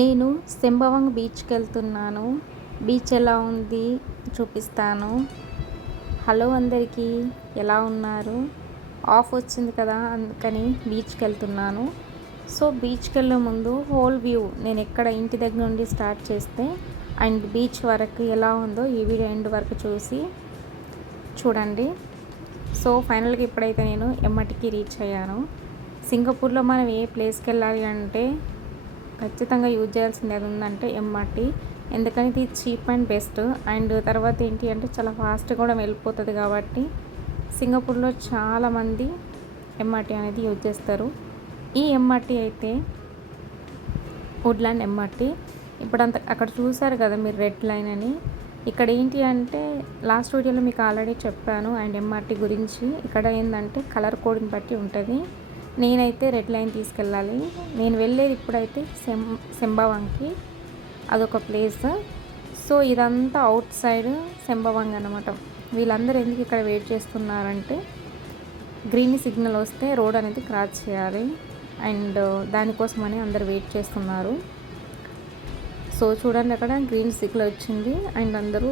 నేను శంభావంగ్ బీచ్కి వెళ్తున్నాను. బీచ్ ఎలా ఉంది చూపిస్తాను. హలో అందరికీ, ఎలా ఉన్నారు? ఆఫ్ వచ్చింది కదా, అందుకని బీచ్కి వెళ్తున్నాను. సో బీచ్కి వెళ్ళే ముందు హోల్ వ్యూ నేను ఎక్కడ ఇంటి దగ్గర నుండి స్టార్ట్ చేస్తే అండ్ బీచ్ వరకు ఎలా ఉందో ఈ వీడియో ఎండ్ వరకు చూసి చూడండి. సో ఫైనల్గా ఇప్పుడైతే నేను ఎమ్మటికి రీచ్ అయ్యాను. సింగపూర్లో మనం ఏ ప్లేస్కి వెళ్ళాలి అంటే ఖచ్చితంగా యూజ్ చేయాల్సింది ఏది ఉందంటే ఎంఆర్టీ. ఎందుకని ఇది చీప్ అండ్ బెస్ట్. అండ్ తర్వాత ఏంటి అంటే చాలా ఫాస్ట్ కూడా వెళ్ళిపోతుంది కాబట్టి సింగపూర్లో చాలామంది ఎంఆర్టీ అనేది యూజ్ చేస్తారు. ఈ ఎంఆర్టీ అయితే వుడ్లాండ్ ఎంఆర్టీ. ఇప్పుడంతా అక్కడ చూసారు కదా మీరు, రెడ్ లైన్ అని. ఇక్కడ ఏంటి అంటే లాస్ట్ వీడియోలో మీకు ఆల్రెడీ చెప్పాను అండ్ ఎంఆర్టీ గురించి. ఇక్కడ ఏంటంటే కలర్ కోడ్ని బట్టి ఉంటుంది. నేనైతే రెడ్ లైన్ తీసుకెళ్ళాలి. నేను వెళ్ళేది ఇప్పుడైతే శంభావంగ్కి, అదొక ప్లేస్. సో ఇదంతా అవుట్ సైడ్ శంభావంగ్ అనమాట. వీళ్ళందరూ ఎందుకు ఇక్కడ వెయిట్ చేస్తున్నారంటే గ్రీన్ సిగ్నల్ వస్తే రోడ్ అనేది క్రాస్ చేయాలి అండ్ దానికోసమని అందరు వెయిట్ చేస్తున్నారు. సో చూడండి, అక్కడ గ్రీన్ సిగ్నల్ వచ్చింది అండ్ అందరూ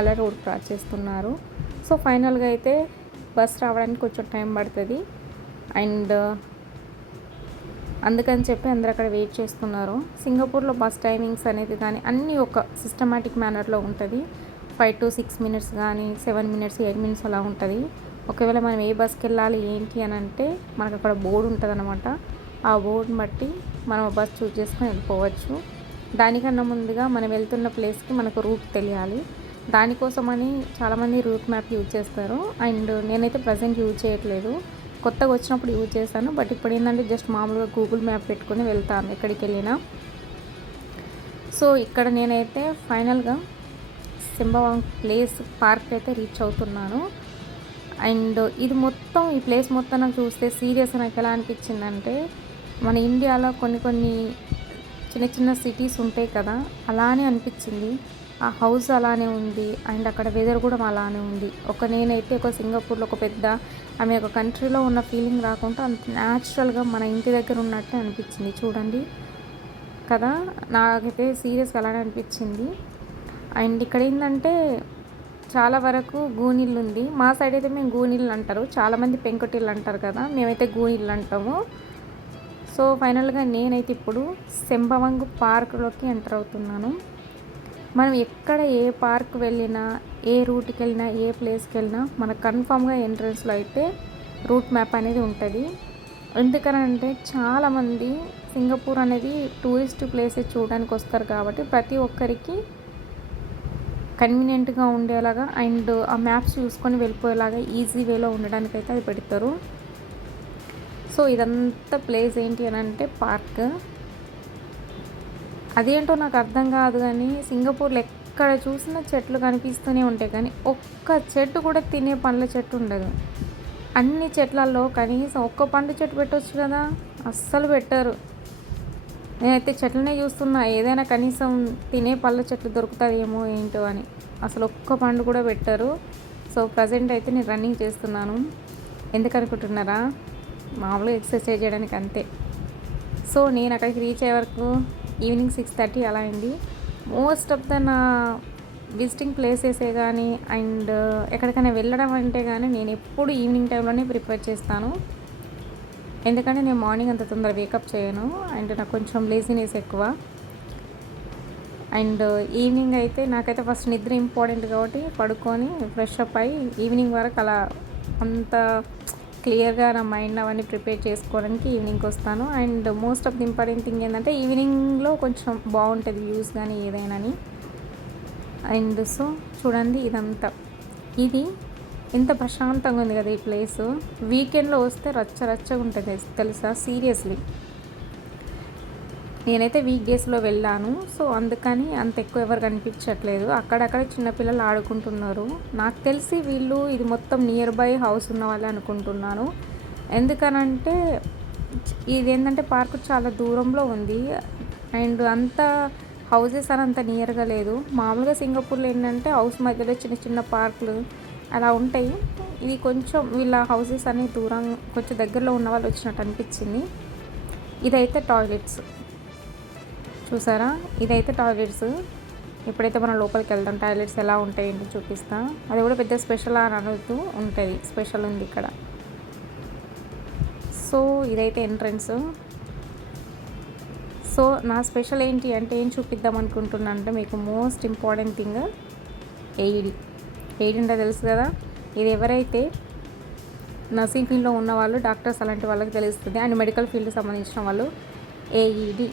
అలా రోడ్ క్రాస్ చేస్తున్నారు. సో ఫైనల్గా అయితే బస్ రావడానికి కొంచెం టైం పడుతుంది అండ్ అందుకని చెప్పి అందరు అక్కడ వెయిట్ చేస్తున్నారు. సింగపూర్లో బస్ టైమింగ్స్ అనేది కానీ అన్నీ ఒక సిస్టమాటిక్ మేనర్లో ఉంటుంది. 5 to 6 minutes కానీ 7 minutes 8 minutes అలా ఉంటుంది. ఒకవేళ మనం ఏ బస్కి వెళ్ళాలి ఏంటి అని అంటే మనకు అక్కడ బోర్డు ఉంటుంది అనమాట. ఆ బోర్డుని బట్టి మనం బస్ చూస్ చేసుకొని వెళ్ళిపోవచ్చు. దానికన్నా ముందుగా మనం వెళ్తున్న ప్లేస్కి మనకు రూట్ తెలియాలి. దానికోసమని చాలామంది రూట్ మ్యాప్ యూజ్ చేస్తారు. అండ్ నేనైతే ప్రజెంట్ యూజ్ చేయట్లేదు, కొత్తగా వచ్చినప్పుడు యూజ్ చేశాను. బట్ ఇప్పుడు ఏంటంటే జస్ట్ మామూలుగా గూగుల్ మ్యాప్ పెట్టుకొని వెళ్తాను ఎక్కడికి వెళ్ళినా. సో ఇక్కడ నేనైతే ఫైనల్గా శంభావంగ్ ప్లేస్ పార్క్ అయితే రీచ్ అవుతున్నాను. అండ్ ఇది మొత్తం, ఈ ప్లేస్ మొత్తం నాకు చూస్తే సీరియస్ నాకు ఎలా అనిపించిందంటే మన ఇండియాలో కొన్ని కొన్ని చిన్న చిన్న సిటీస్ ఉంటాయి కదా, అలానే అనిపించింది. ఆ హౌస్ అలానే ఉంది అండ్ అక్కడ వెదర్ కూడా అలానే ఉంది. నేనైతే ఒక సింగపూర్లో ఒక పెద్ద ఆమె ఒక కంట్రీలో ఉన్న ఫీలింగ్ రాకుండా అంత న్యాచురల్గా మన ఇంటి దగ్గర ఉన్నట్టే అనిపించింది. చూడండి కదా, నాకైతే సీరియస్గా అలానే అనిపించింది. అండ్ ఇక్కడ ఏంటంటే చాలా వరకు గూనిళ్ళు ఉంది. మా సైడ్ అయితే మేము గూనిళ్ళు అంటారు, చాలామంది పెంకుటిళ్ళు అంటారు కదా, మేమైతే గూనిళ్ళు అంటాము. సో ఫైనల్గా నేనైతే ఇప్పుడు శంభావంగ్ పార్క్లోకి ఎంటర్ అవుతున్నాను. మనం ఎక్కడ ఏ పార్క్ వెళ్ళినా, ఏ రూట్కి వెళ్ళినా, ఏ ప్లేస్కి వెళ్ళినా మనకు కన్ఫామ్గా ఎంట్రన్స్లో అయితే రూట్ మ్యాప్ అనేది ఉంటుంది. ఎందుకనంటే చాలామంది సింగపూర్ అనేది టూరిస్ట్ ప్లేసెస్ చూడడానికి వస్తారు కాబట్టి ప్రతి ఒక్కరికి కన్వీనియంట్గా ఉండేలాగా అండ్ ఆ మ్యాప్స్ చూసుకొని వెళ్ళిపోయేలాగా ఈజీ వేలో ఉండడానికి అయితే అది పెడతారు. సో ఇదంతా ప్లేస్ ఏంటి అని అంటే పార్క్. అదేంటో నాకు అర్థం కాదు కానీ సింగపూర్లో ఎక్కడ చూసినా చెట్లు కనిపిస్తూనే ఉంటాయి కానీ ఒక్క చెట్టు కూడా తినే పండ్ల చెట్టు ఉండదు. అన్ని చెట్లలో కనీసం ఒక్క పండు చెట్టు పెట్టవచ్చు కదా, అస్సలు పెట్టరు. నేనైతే చెట్లనే చూస్తున్నా, ఏదైనా కనీసం తినే పళ్ళ చెట్లు దొరుకుతుందేమో ఏంటో అని. అసలు ఒక్క పండు కూడా పెట్టరు. సో ప్రజెంట్ అయితే నేను రన్నింగ్ చేస్తున్నాను. ఎందుకనుకుంటున్నారా? మామూలుగా ఎక్సర్సైజ్ చేయడానికి అంతే. సో నేను అక్కడికి రీచ్ అయ్యే వరకు ఈవినింగ్ 6:30 అలా అయింది. మోస్ట్ ఆఫ్ ద నా విజిటింగ్ ప్లేసెసే కానీ అండ్ ఎక్కడికైనా వెళ్ళడం అంటే కానీ నేను ఎప్పుడు ఈవినింగ్ టైంలోనే ప్రిపేర్ చేస్తాను. ఎందుకంటే నేను మార్నింగ్ అంత తొందర వేకప్ చేయను అండ్ నాకు కొంచెం లేజినెస్ ఎక్కువ. అండ్ ఈవినింగ్ అయితే నాకైతే ఫస్ట్ నిద్ర ఇంపార్టెంట్ కాబట్టి పడుకొని ఫ్రెష్ అప్ అయ్యి ఈవినింగ్ వరకు అలా అంత క్లియర్గా నా మైండ్ అవన్నీ ప్రిపేర్ చేసుకోవడానికి ఈవినింగ్కి వస్తాను. And most of the important thing ఏంటంటే ఈవినింగ్లో కొంచెం బాగుంటుంది వ్యూస్ కానీ ఏదైనాని. అండ్ సో చూడండి ఇదంతా, ఇది ఎంత ప్రశాంతంగా ఉంది కదా ఈ ప్లేస్. వీకెండ్లో వస్తే రచ్చ రచ్చగా ఉంటుంది తెలుసా, సీరియస్లీ. నేనైతే వీక్ డేస్లో వెళ్ళాను, సో అందుకని అంత ఎక్కువ ఎవరు కనిపించట్లేదు. అక్కడక్కడ చిన్నపిల్లలు ఆడుకుంటున్నారు. నాకు తెలిసి వీళ్ళు ఇది మొత్తం నియర్ బై హౌస్ ఉన్న వాళ్ళే అనుకుంటున్నాను. ఎందుకనంటే ఇది ఏంటంటే పార్క్ చాలా దూరంలో ఉంది అండ్ అంత హౌసెస్ అని అంత నియర్గా లేదు. మామూలుగా సింగపూర్లో ఏంటంటే హౌస్ మధ్యలో చిన్న చిన్న పార్కులు అలా ఉంటాయి. ఇది కొంచెం వీళ్ళ హౌసెస్ అన్ని దూరం కొంచెం దగ్గరలో ఉన్న వాళ్ళు వచ్చినట్టు అనిపించింది. ఇదైతే టాయిలెట్స్ చూసారా, ఇదైతే టాయిలెట్స్. ఇప్పుడైతే మనం లోపలికి వెళ్దాం, టాయిలెట్స్ ఎలా ఉంటాయి ఏంటో చూపిస్తా. అది కూడా పెద్ద స్పెషల్ అని అనుతూ ఉంటుంది, స్పెషల్ ఉంది ఇక్కడ. సో ఇదైతే ఎంట్రన్స్. సో నా స్పెషల్ ఏంటి అంటే ఏం చూపిద్దాం అనుకుంటున్నా అంటే మీకు most important thing AED. AED అంటే తెలుసు కదా, ఇది ఎవరైతే నర్సింగ్ ఫీల్డ్లో ఉన్న వాళ్ళు, డాక్టర్స్ అలాంటి వాళ్ళకి తెలుస్తుంది. అండ్ మెడికల్ ఫీల్డ్కి సంబంధించిన వాళ్ళు ఏఈడి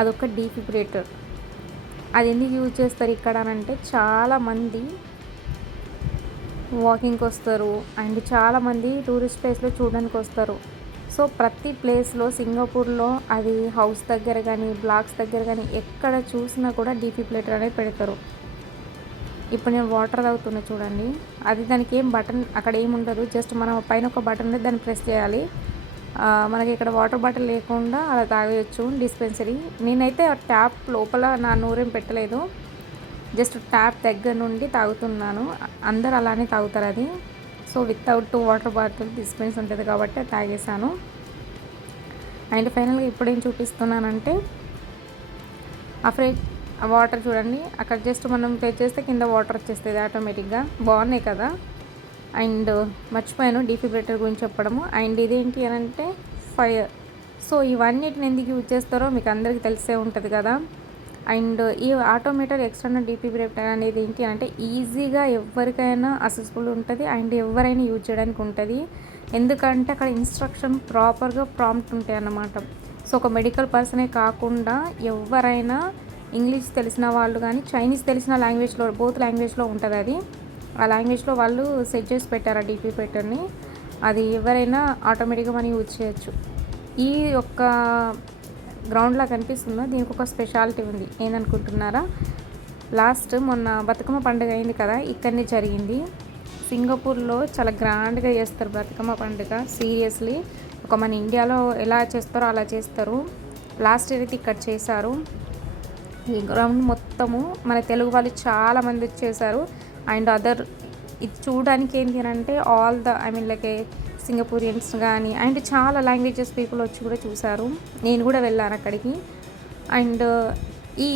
అదొక డీఫిబ్రిలేటర్. అది ఎందుకు యూజ్ చేస్తారు ఇక్కడ అని అంటే చాలామంది వాకింగ్కి వస్తారు అండ్ చాలామంది టూరిస్ట్ ప్లేస్లో చూడడానికి వస్తారు. సో ప్రతి ప్లేస్లో సింగపూర్లో అది హౌస్ దగ్గర కానీ బ్లాక్స్ దగ్గర కానీ ఎక్కడ చూసినా కూడా డీఫిబ్రిలేటర్ అనేది పెడతారు. ఇప్పుడు నేను వాటర్ తాగుతున్నా చూడండి, అది దానికి ఏం బటన్ అక్కడ ఏమి ఉండదు, జస్ట్ మనం పైన ఒక బటన్ ఉంది, దాన్ని ప్రెస్ చేయాలి. మనకి ఇక్కడ వాటర్ బాటిల్ లేకుండా అలా తాగేయచ్చు డిస్పెన్సరీ. నేనైతే ట్యాప్ లోపల నా నూరేం పెట్టలేదు, జస్ట్ ట్యాప్ దగ్గర నుండి తాగుతున్నాను. అందరు అలానే తాగుతారు అది. So without water bottle dispense ఉంటుంది కాబట్టి తాగేసాను. అండ్ ఫైనల్గా ఇప్పుడు ఏం చూపిస్తున్నానంటే ఆ వాటర్ చూడండి, అక్కడ జస్ట్ మనం ప్లే చేస్తే కింద వాటర్ వచ్చేస్తుంది ఆటోమేటిక్గా. బాగున్నాయి కదా. అండ్ మర్చిపోయాను డీఫిబ్రిలేటర్ గురించి చెప్పడము. అండ్ ఇదేంటి అని అంటే ఫైర్. సో ఇవన్నిటిని ఎందుకు యూజ్ చేస్తారో మీకు అందరికీ తెలిసే ఉంటుంది కదా. అండ్ ఈ ఆటోమేటెడ్ ఎక్స్టర్నల్ డీఫిబ్రిలేటర్ అనేది ఏంటి అంటే ఈజీగా ఎవరికైనా అసెసిబుల్ ఉంటుంది అండ్ ఎవరైనా యూజ్ చేయడానికి ఉంటుంది. ఎందుకంటే అక్కడ ఇన్స్ట్రక్షన్ ప్రాపర్గా ప్రాంప్ట్ ఉంటాయి అన్నమాట. సో ఒక మెడికల్ పర్సనే కాకుండా ఎవరైనా ఇంగ్లీష్ తెలిసిన వాళ్ళు కానీ చైనీస్ తెలిసిన లాంగ్వేజ్లో, బోత్ లాంగ్వేజ్లో ఉంటుంది అది. ఆ లాంగ్వేజ్లో వాళ్ళు సెట్ చేసి పెట్టారు ఆ డీఫిబ్రిలేటర్ని. అది ఎవరైనా ఆటోమేటిక్గా మనం యూజ్ చేయొచ్చు. ఈ యొక్క గ్రౌండ్లా కనిపిస్తుందో దీనికి ఒక స్పెషాలిటీ ఉంది. ఏందనుకుంటున్నారా, లాస్ట్ మొన్న బతుకమ్మ పండుగ అయింది కదా, ఇక్కడనే జరిగింది. సింగపూర్లో చాలా గ్రాండ్గా చేస్తారు బతుకమ్మ పండుగ. సీరియస్లీ ఒక మన ఇండియాలో ఎలా చేస్తారో అలా చేస్తారు. లాస్ట్ ఇయర్ అయితే ఇక్కడ చేశారు. ఈ గ్రౌండ్ మొత్తము మన తెలుగు వాళ్ళు చాలామంది వచ్చేసారు. అండ్ ఇది చూడడానికి ఏంటి అని అంటే ఆల్ ద లైక్ సింగపూరియన్స్ కానీ అండ్ చాలా లాంగ్వేజెస్ పీపుల్ వచ్చి కూడా చూశారు. నేను కూడా వెళ్ళాను అక్కడికి. అండ్ ఈ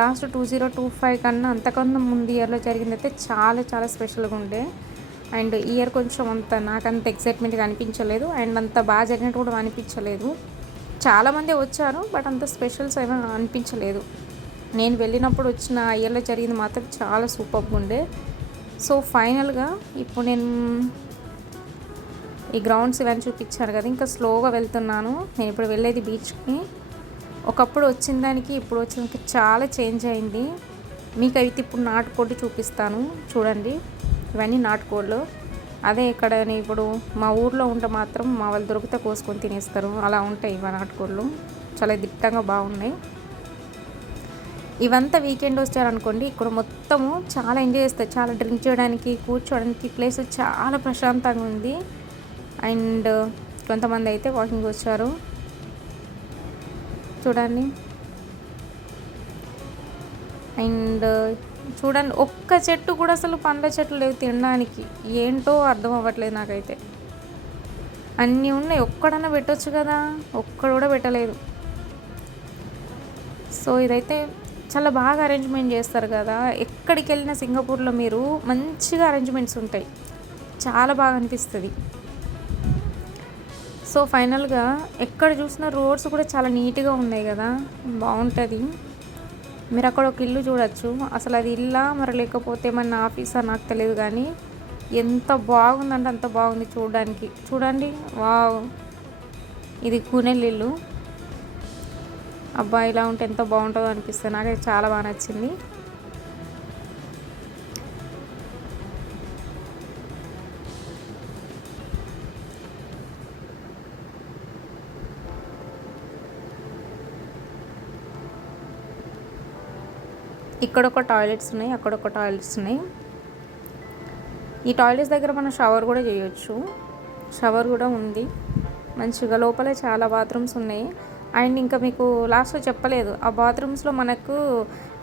లాస్ట్ 2025 కన్నా అంతకన్నా ముందు ఇయర్లో జరిగింది అయితే చాలా చాలా స్పెషల్గా ఉండే. అండ్ ఈ ఇయర్ కొంచెం నాకంత ఎక్సైట్మెంట్గా అనిపించలేదు అండ్ అంత బాగా జరిగినట్టు కూడా అనిపించలేదు. చాలామంది వచ్చారు బట్ అంత స్పెషల్స్ ఏమీ అనిపించలేదు. నేను వెళ్ళినప్పుడు వచ్చిన ఇయర్లో జరిగింది మాత్రం చాలా సూపర్గా ఉండే. సో ఫైనల్గా ఇప్పుడు నేను ఈ గ్రౌండ్స్ ఇవన్నీ చూపించాను కదా, ఇంకా స్లోగా వెళ్తున్నాను. నేను ఇప్పుడు వెళ్ళేది బీచ్కి. ఒకప్పుడు వచ్చిన దానికి ఇప్పుడు వచ్చిన చాలా చేంజ్ అయింది. మీకు అయితే ఇప్పుడు నాటుకోడి చూపిస్తాను చూడండి. ఇవన్నీ నాటుకోళ్ళు. అదే ఇక్కడ ఇప్పుడు మా ఊర్లో ఉంటే మాత్రం మా వాళ్ళు దొరికితే కోసుకొని తినేస్తారు, అలా ఉంటాయి ఇవి నాటుకోళ్ళు. చాలా దిట్టంగా బాగున్నాయి. ఇవంతా వీకెండ్ వచ్చారనుకోండి, ఇక్కడ మొత్తము చాలా ఎంజాయ్ చేస్తారు. చాలా డ్రింక్ చేయడానికి, కూర్చోడానికి ప్లేస్ చాలా ప్రశాంతంగా ఉంది. అండ్ కొంతమంది అయితే వాకింగ్ వచ్చారు చూడండి. అండ్ చూడండి, ఒక్క చెట్టు కూడా అసలు పండ్ల చెట్లు లేవు తినడానికి. ఏంటో అర్థం అవ్వట్లేదు నాకైతే. అన్నీ ఉన్నాయి, ఒక్కడన్నా పెట్టొచ్చు కదా, ఒక్కడు కూడా పెట్టలేదు. సో ఇదైతే చాలా బాగా అరేంజ్మెంట్ చేస్తారు కదా. ఎక్కడికి వెళ్ళినా సింగపూర్లో మీరు మంచిగా అరేంజ్మెంట్స్ ఉంటాయి, చాలా బాగా అనిపిస్తుంది. సో ఫైనల్గా ఎక్కడ చూసినా రోడ్స్ కూడా చాలా నీట్గా ఉన్నాయి కదా, బాగుంటుంది. మీరు అక్కడ ఒక ఇల్లు చూడొచ్చు. అసలు అది ఇల్లా మరి లేకపోతే మన ఆఫీసా నాకు తెలియదు కానీ ఎంత బాగుందంటే అంత బాగుంది చూడడానికి. చూడండి, వావ్, ఇది కూనెల్ ఇల్లు. అబ్బా, ఇలా ఉంటే ఎంత బాగుంటుందో అనిపిస్తుంది. నాకైతే చాలా బాగా నచ్చింది. ఇక్కడొక టాయిలెట్స్ ఉన్నాయి, అక్కడొక టాయిలెట్స్ ఉన్నాయి. ఈ టాయిలెట్స్ దగ్గర మనం షవర్ కూడా చేయొచ్చు. షవర్ కూడా ఉంది మంచిగా. లోపల చాలా బాత్రూమ్స్ ఉన్నాయి. అండ్ ఇంకా మీకు లాస్ట్లో చెప్పలేదు, ఆ బాత్రూమ్స్లో మనకు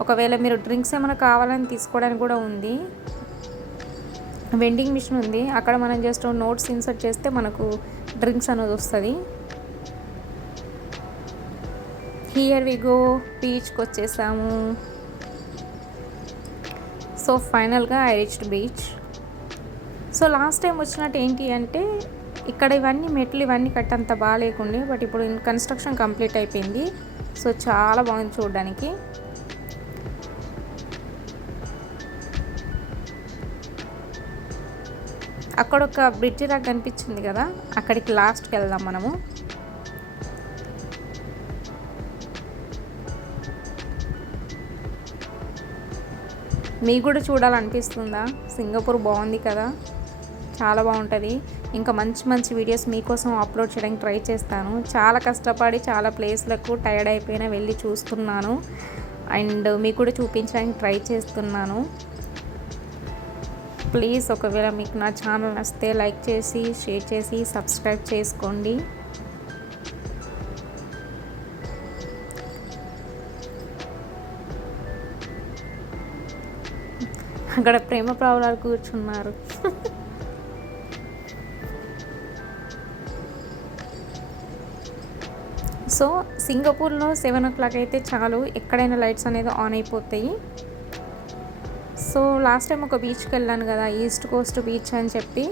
ఒకవేళ మీరు డ్రింక్స్ ఏమైనా కావాలని తీసుకోవడానికి కూడా ఉంది. వెండింగ్ మిషన్ ఉంది, అక్కడ మనం జస్ట్ నోట్స్ ఇన్సర్ట్ చేస్తే మనకు డ్రింక్స్ అనేది వస్తుంది. హియర్ వి గో, బీచ్కి వచ్చేసాము. సో ఫైనల్గా I reached beach. So last time వచ్చినట్టు ఏంటి అంటే ఇక్కడ ఇవన్నీ మెట్లు ఇవన్నీ కట్టంత బాగాలేకుండే, బట్ ఇప్పుడు కన్స్ట్రక్షన్ కంప్లీట్ అయిపోయింది. సో చాలా బాగుంది చూడడానికి. అక్కడ ఒక బ్రిడ్జ్ లాగా కనిపించింది కదా, అక్కడికి లాస్ట్కి వెళ్దాం మనము. మీకు కూడా చూడాలనిపిస్తుందా? సింగపూర్ బాగుంది కదా, చాలా బాగుంటుంది. ఇంకా మంచి మంచి వీడియోస్ మీకోసం అప్లోడ్ చేయడానికి ట్రై చేస్తాను. చాలా కష్టపడి చాలా ప్లేస్లకు టైర్డ్ అయిపోయినా వెళ్ళి చూస్తున్నాను అండ్ మీకు కూడా చూపించడానికి ట్రై చేస్తున్నాను. ప్లీజ్ ఒకవేళ మీకు నా ఛానల్ నచ్చితే లైక్ చేసి షేర్ చేసి సబ్స్క్రైబ్ చేసుకోండి. అక్కడ ప్రేమ పావురాలు కూర్చున్నారు. సో సింగపూర్లో 7 o'clock అయితే చాలు, ఎక్కడైనా లైట్స్ అనేది ఆన్ అయిపోతాయి. సో లాస్ట్ టైం ఒక బీచ్కి వెళ్ళాను కదా, ఈస్ట్ కోస్ట్ బీచ్ అని చెప్పి.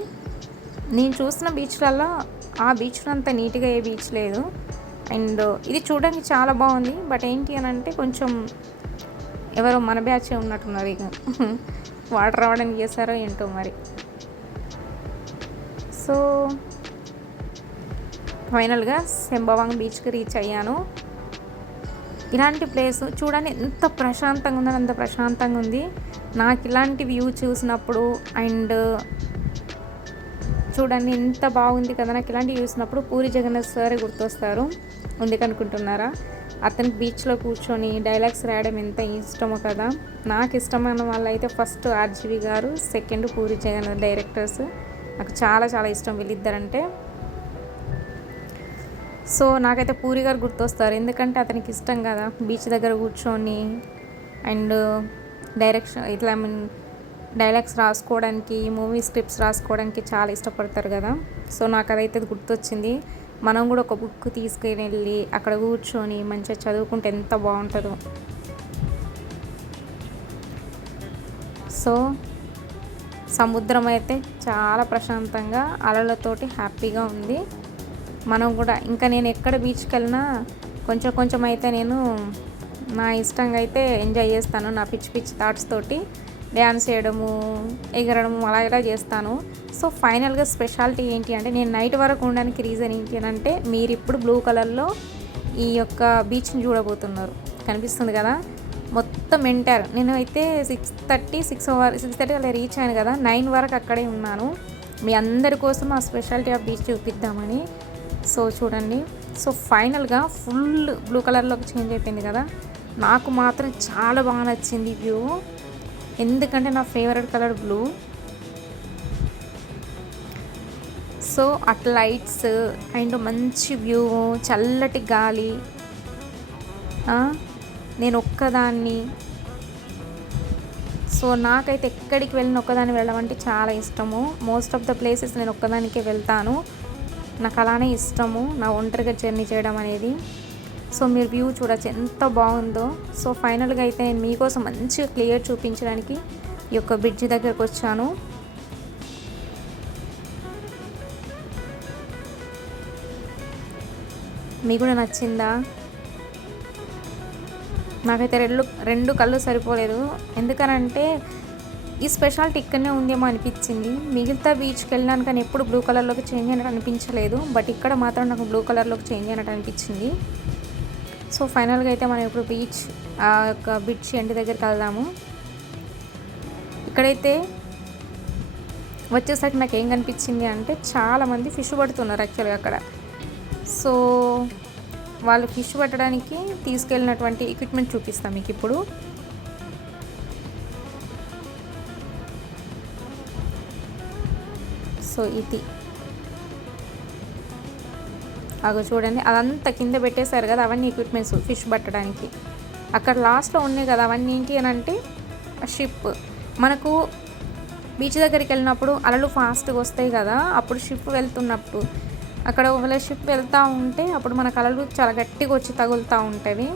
నేను చూసిన బీచ్లలో ఆ బీచ్లో అంత నీట్గా ఏ బీచ్ లేదు. అండ్ ఇది చూడడానికి చాలా బాగుంది, బట్ ఏంటి అని అంటే కొంచెం ఎవరో మన బ్యాచే ఉన్నట్టున్నారు. ఇక వాటర్ రావడానికి చేశారో ఏంటో మరి. సో ఫైనల్గా సెంబవాంగ్ బీచ్కి రీచ్ అయ్యాను. ఇలాంటి ప్లేస్ చూడండి ఎంత ప్రశాంతంగా ఉందని, అంత ప్రశాంతంగా ఉంది. నాకు ఇలాంటి వ్యూ చూసినప్పుడు అండ్ చూడండి ఎంత బాగుంది కదా, నాకు ఇలాంటివి చూసినప్పుడు పూరి జగన్నాథ్ సార్ గుర్తొస్తారు. ఎందుకనుకుంటున్నారా? అతనికి బీచ్లో కూర్చొని డైలాగ్స్ రాయడం ఎంత ఇష్టమో కదా. నాకు ఇష్టమైన వాళ్ళు అయితే ఫస్ట్ ఆర్జీవి గారు, సెకండ్ పూరి జగన్నాథ్ డైరెక్టర్స్. నాకు చాలా చాలా ఇష్టం వీళ్ళిద్దరంటే. సో నాకైతే పూరి గారు గుర్తొస్తారు, ఎందుకంటే అతనికి ఇష్టం కదా బీచ్ దగ్గర కూర్చొని అండ్ డైరెక్షన్ ఇట్లా డైలాగ్స్ రాసుకోవడానికి, మూవీ స్క్రిప్ట్స్ రాసుకోవడానికి చాలా ఇష్టపడతారు కదా. సో నాకు అదైతే గుర్తొచ్చింది. మనం కూడా ఒక బుక్ తీసుకుని వెళ్ళి అక్కడ కూర్చొని మంచిగా చదువుకుంటే ఎంత బాగుంటుందో. సో సముద్రం అయితే చాలా ప్రశాంతంగా అలలతోటి హ్యాపీగా ఉంది. మనం కూడా ఇంకా నేను ఎక్కడ బీచ్కి వెళ్ళినా కొంచెం కొంచెం అయితే నేను నా ఇష్టంగా అయితే ఎంజాయ్ చేస్తాను. నా పిచ్చి పిచ్చి థాట్స్ తోటి డ్యాన్స్ చేయడము, ఎగరడము అలా ఇలా చేస్తాను. సో ఫైనల్గా స్పెషాలిటీ ఏంటి అంటే నేను నైట్ వరకు ఉండడానికి రీజన్ ఏంటి అని అంటే మీరు ఇప్పుడు బ్లూ కలర్లో ఈ యొక్క బీచ్ని చూడబోతున్నారు, కనిపిస్తుంది కదా మొత్తం ఎంటర్. నేను అయితే 6:30 అలా రీచ్ అయ్యాను కదా, 9 వరకు అక్కడే ఉన్నాను. మీ అందరి కోసం ఆ స్పెషాలిటీ ఆఫ్ బీచ్ చూపిద్దామని. సో చూడండి, సో ఫైనల్గా ఫుల్ బ్లూ కలర్లోకి చేంజ్ అయిపోయింది కదా. నాకు మాత్రం చాలా బాగా నచ్చింది వ్యూ, ఎందుకంటే నా favourite colour blue. So at lights and మంచి వ్యూ, చల్లటి గాలి. నేను ఒక్కదాన్ని, సో నాకైతే ఎక్కడికి వెళ్ళిన ఒక్కదాన్ని వెళ్ళడం అంటే చాలా ఇష్టము. మోస్ట్ ఆఫ్ ద ప్లేసెస్ నేను ఒక్కదానికే వెళ్తాను, నాకు అలానే ఇష్టము నా ఒంటరిగా జర్నీ చేయడం అనేది. సో మీరు వ్యూ చూడొచ్చు ఎంత బాగుందో. సో ఫైనల్గా అయితే నేను మీకోసం మంచిగా క్లియర్ చూపించడానికి ఈ యొక్క బ్రిడ్జ్ దగ్గరకు వచ్చాను. మీకు కూడా నచ్చిందా? నాకైతే రెండు కళ్ళు సరిపోలేదు, ఎందుకనంటే ఈ స్పెషాలిటీ ఇక్కడనే ఉందేమో అనిపించింది. మిగతా బీచ్కి వెళ్ళాను కానీ ఎప్పుడు బ్లూ కలర్లోకి చేంజ్ అయినట్టు అనిపించలేదు, బట్ ఇక్కడ మాత్రం నాకు బ్లూ కలర్లోకి చేంజ్ అయినట్టు అనిపించింది. సో ఫైనల్గా అయితే మనం ఇప్పుడు బీచ్ ఆ యొక్క బ్రిడ్జ్ ఎండ్ దగ్గరికి వెళ్దాము. ఇక్కడైతే వచ్చేసరికి నాకు ఏం కనిపించింది అంటే చాలామంది ఫిష్ పడుతున్నారు యాక్చువల్గా అక్కడ. సో వాళ్ళు ఫిష్ పట్టడానికి తీసుకెళ్ళినటువంటి ఎక్విప్మెంట్ చూపిస్తాం మీకు ఇప్పుడు. సో ఇది అగో చూడండి, అదంతా కింద పెట్టేశారు కదా, అవన్నీ ఎక్విప్మెంట్స్ ఫిష్ పట్టడానికి. అక్కడ లాస్ట్లో ఉన్నాయి కదా అవన్నీ ఏంటి అని అంటే షిప్. మనకు బీచ్ దగ్గరికి వెళ్ళినప్పుడు అలలు ఫాస్ట్గా వస్తాయి కదా, అప్పుడు షిప్ వెళ్తున్నప్పుడు అక్కడ ఒకవేళ షిప్ వెళ్తూ ఉంటే అప్పుడు మన కళలు చాలా గట్టిగా వచ్చి తగులుతూ ఉంటాయి.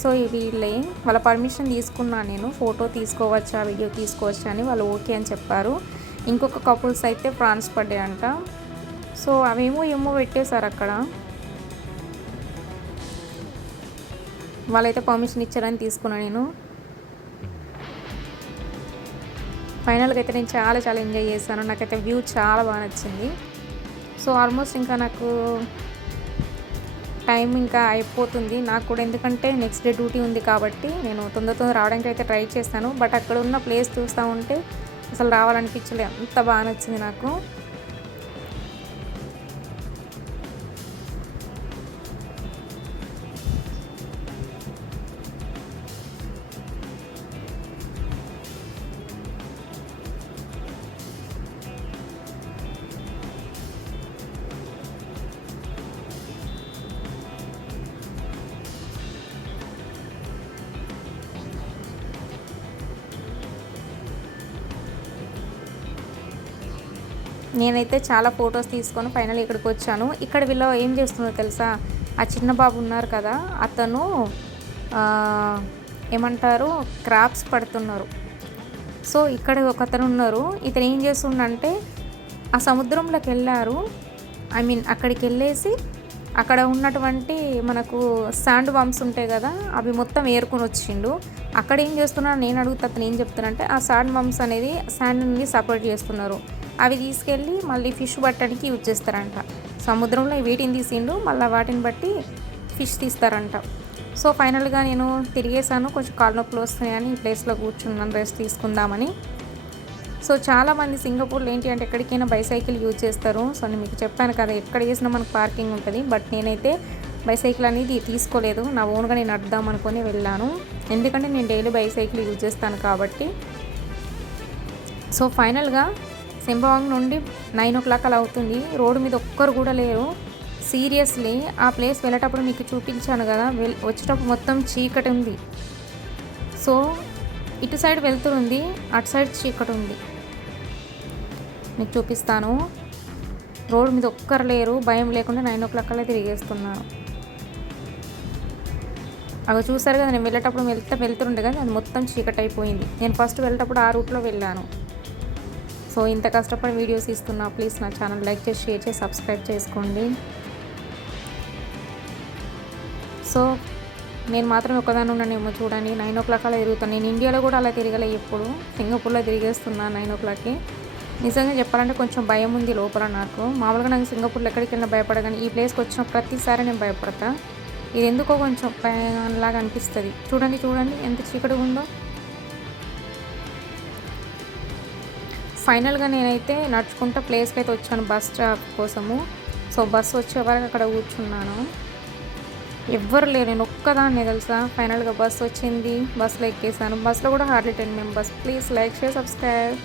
సో వీళ్ళే వాళ్ళ పర్మిషన్ తీసుకున్నాను నేను, ఫోటో తీసుకోవచ్చా వీడియో తీసుకోవచ్చా అని. వాళ్ళు ఓకే అని చెప్పారు. ఇంకొక కపుల్స్ అయితే ఫ్రాన్స్ బర్త్డే అంట. సో ఏమో పెట్టేశారు అక్కడ. వాళ్ళైతే పర్మిషన్ ఇచ్చారని తీసుకున్నాను నేను. ఫైనల్గా అయితే నేను చాలా ఎంజాయ్ చేశాను. నాకైతే వ్యూ చాలా బాగా నచ్చింది. సో ఆల్మోస్ట్ ఇంకా నాకు టైం ఇంకా అయిపోతుంది నాకు కూడా, ఎందుకంటే నెక్స్ట్ డే డ్యూటీ ఉంది కాబట్టి నేను తొందర రావడానికి అయితే ట్రై చేస్తాను. బట్ అక్కడ ఉన్న ప్లేస్ చూస్తూ ఉంటే అసలు రావాలనిపించలే, అంత బాగా నచ్చింది నాకు. నేనైతే చాలా ఫొటోస్ తీసుకొని ఫైనల్ ఇక్కడికి వచ్చాను. ఇక్కడ వీళ్ళు ఏం చేస్తున్నారో తెలుసా, ఆ చిన్న బాబు ఉన్నారు కదా, అతను ఏమంటారు క్రాప్స్ పడుతున్నారు. సో ఇక్కడ ఒకతను ఉన్నారు, ఇతను ఏం చేస్తుండంటే ఆ సముద్రంలోకి వెళ్ళారు. అక్కడికి వెళ్ళేసి అక్కడ ఉన్నటువంటి మనకు శాండ్ బాంబ్స్ ఉంటాయి కదా, అవి మొత్తం ఏరుకొని వచ్చిండు. అక్కడ ఏం చేస్తున్నారు నేను అడుగుతా, అతను ఏం చెప్తున్నారంటే ఆ శాండ్ బాంబ్స్ అనేది శాండ్ నుండి సపరేట్ చేస్తున్నారు. అవి తీసుకెళ్ళి మళ్ళీ ఫిష్ పట్టడానికి యూజ్ చేస్తారంట. సముద్రంలో వీటిని తీసిండు, మళ్ళీ వాటిని బట్టి ఫిష్ తీస్తారంట. సో ఫైనల్గా నేను తిరిగేసాను, కొంచెం కాళ్ళ నొప్పులు వస్తున్నాయని ఈ ప్లేస్లో కూర్చున్నాను రెస్ట్ తీసుకుందామని. సో చాలామంది సింగపూర్లో ఏంటి అంటే ఎక్కడికైనా బైసైకిల్ యూజ్ చేస్తారు. సో నేను మీకు చెప్పాను కదా, ఎక్కడ చేసినా మనకు పార్కింగ్ ఉంటుంది. బట్ నేనైతే బైసైకిల్ అనేది తీసుకోలేదు, నా ఓన్గా నేను నడుద్దాం అనుకొని వెళ్ళాను. ఎందుకంటే నేను డైలీ బైసైకిల్ యూజ్ చేస్తాను కాబట్టి. సో ఫైనల్గా సింబవాంగ్ నుండి 9 o'clock అలా అవుతుంది. రోడ్డు మీద ఒక్కరు కూడా లేరు. సీరియస్లీ ఆ ప్లేస్ వెళ్ళేటప్పుడు మీకు చూపించాను కదా, వచ్చేటప్పుడు మొత్తం చీకటి ఉంది. సో ఇటు సైడ్ వెళ్తుంది, అటు సైడ్ చీకటి ఉంది. మీకు చూపిస్తాను. రోడ్డు మీద ఒక్కరు లేరు, భయం లేకుండా 9 o'clock అలా తిరిగేస్తున్నాను. అవి చూసారు కదా, నేను వెళ్ళేటప్పుడు వెళ్తుండే కదా, అది మొత్తం చీకటి అయిపోయింది. నేను ఫస్ట్ వెళ్ళేటప్పుడు ఆ రూట్లో వెళ్ళాను. సో ఇంత కష్టపడి వీడియోస్ ఇస్తున్నా, ప్లీజ్ నా ఛానల్ లైక్ చేసి షేర్ చేసి సబ్స్క్రైబ్ చేసుకోండి. సో నేను మాత్రం ఒకదాన్ని ఉన్నానేమో చూడండి, 9 o'clock అలా తిరుగుతాను. నేను ఇండియాలో కూడా అలా తిరగలే, ఎప్పుడు సింగపూర్లో తిరిగేస్తున్నాను 9 o'clockకి. నిజంగా చెప్పాలంటే కొంచెం భయం ఉంది లోపల నాకు. మామూలుగా నాకు సింగపూర్లో ఎక్కడికి వెళ్ళినా భయపడగాని ఈ ప్లేస్కి వచ్చిన ప్రతిసారి నేను భయపడతా. ఇది ఎందుకో కొంచెం భయంలాగా అనిపిస్తుంది. చూడండి ఎంత చీకటిగా ఉందో. ఫైనల్గా నేనైతే నడుచుకుంటూ ప్లేస్కి అయితే వచ్చాను బస్ స్టాప్ కోసము. సో బస్సు వచ్చే వరకు అక్కడ కూర్చున్నాను, ఎవ్వరు లేరు, నేను ఒక్కదాన్నే తెలుసా. ఫైనల్గా బస్సు వచ్చింది, బస్సులో ఎక్కేసాను. బస్సులో కూడా hardly 10 members. Please like share subscribe.